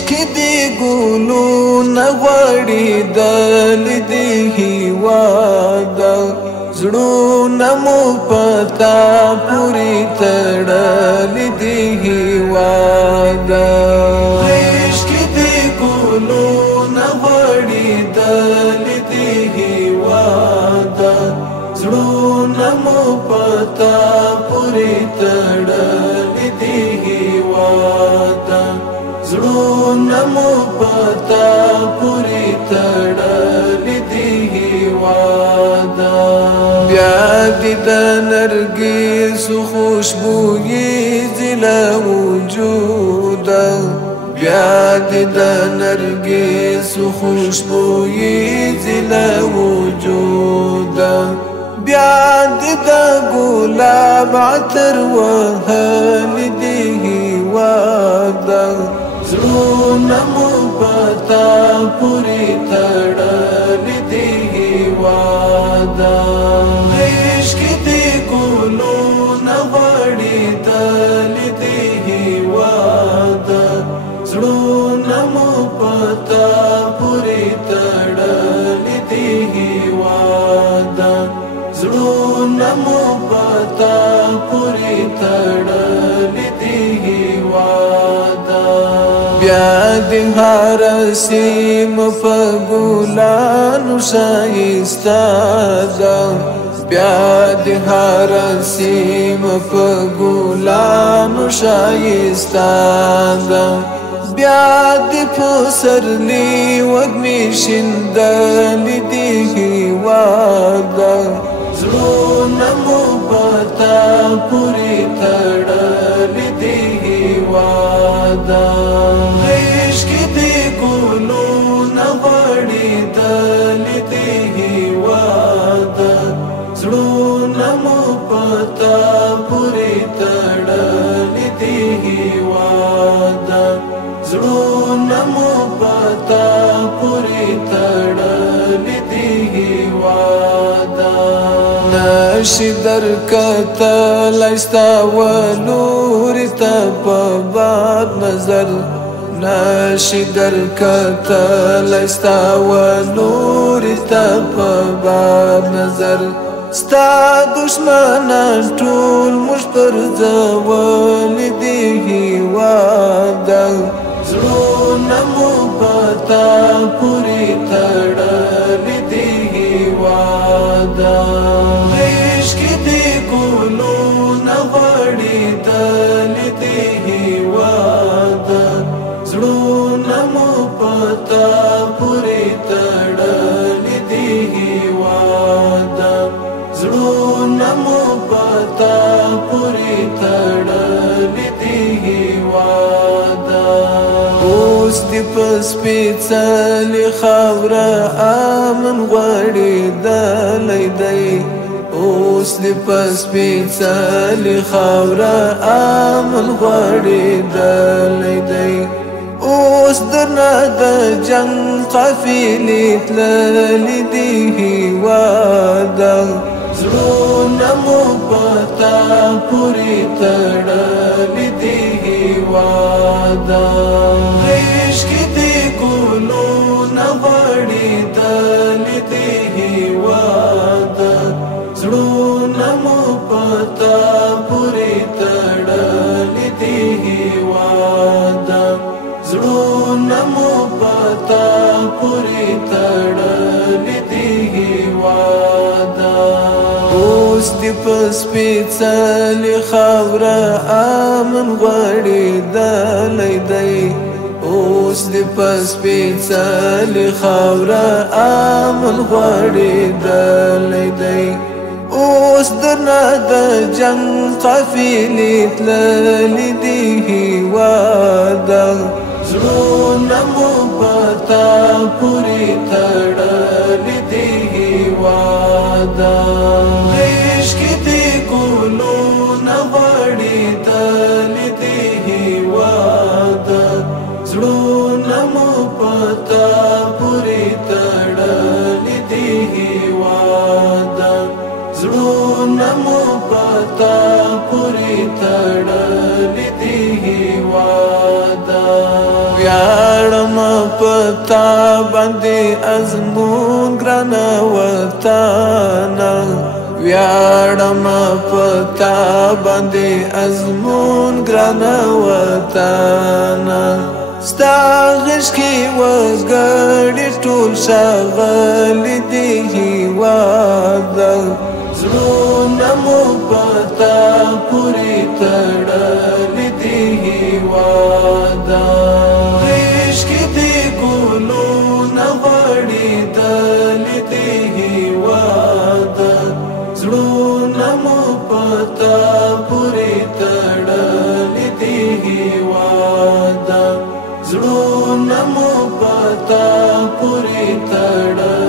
عشق دی ګلونه غواړي دل دی هیواد زړونه مو پتا پوری تړل دی هیواد عشق دی ګلونه غواړي دل دی هیواد زړونه مو پتا پوری تړل دی هیواد زړونه مو پتا پوری تړل دی هیواد بیا دې د نرګس خوشبويي زلا وجود بیا دې د نرګس خوشبويي زلا وجود بیا دې د ګلاب عطر وهل دی هیواد زړونه مو پتا پوری تړل دی هیواد عشق دی ګلونه غواړي دل دی هیواد زړونه مو پتا پوری تړل دی هیواد زړونه مو پتا پوری تړل دی هیواد بیا دې هر سیم په ګلانو ښایسته ده بیا دې هر سیم په ګلانو ښایسته ده بیا دې په سرلی وږمې شیندلې دی هیواد زړونه مو پتا پوری تړل دی هیواد عشق دی ګلونه غواړي دل دی هیواد زړونه مو پتا پوری تړل دی هیواد زړونه مو پتا پوری تړل دی هیواد نشي درکتل استا ولور ته په باد نظر نشي درکتل استا ولور ته په باد نظر ستا دشمنان ټول مش پر ځول دی هیواد زړونه مو پتا پوری تړل دی هیواد عشق دی ګلونه غواړي دل دی هیواد زړونه مو پتا پوری تړل دی هیواد زړونه مو پتا پوری تړل دی هیواد اوس دې په سپېڅلې خاوره امن غواړي دلی دی اوس دې په سپېڅلې خاوره امن غواړي دلی دی اوس درنه د جنګ قافلې تللې دی هیواد زړونه مو پتا پوری تړل دی هیواد عشق دی ګلونه غواړي دل دی هیواد زړونه مو پتا پوری تړل دی هیواد زړونه مو پتا پوری تړل دی هیواد اوس دې په سپېڅلې خاوره امن غواړي دلی دی اوس دې په سپېڅلې خاوره امن غواړي دلی دی اوس درنه د جنګ قافلې تللې دی هیواد زړونه مو پتا پوری تړل دی هیواد عشق دی ګلونه غواړي دل دی هیواد زړونه مو پتا پوری تړل دی هیواد زړونه مو پتا پوری تړل دی هیواد پتا باندې ازمون ګران وطن ویاړم پتا باندې ازمون ګران وطن ستا عشق کې وګړي ټول شغل دی هیواد زړونه مو پتا پوری تړلي دی هیواد عشق دی ګلونه غوړېدلي دی هیواد زړونه مو پتا پوری تړلي دی هیواد زړونه مو پتا پوری تړلي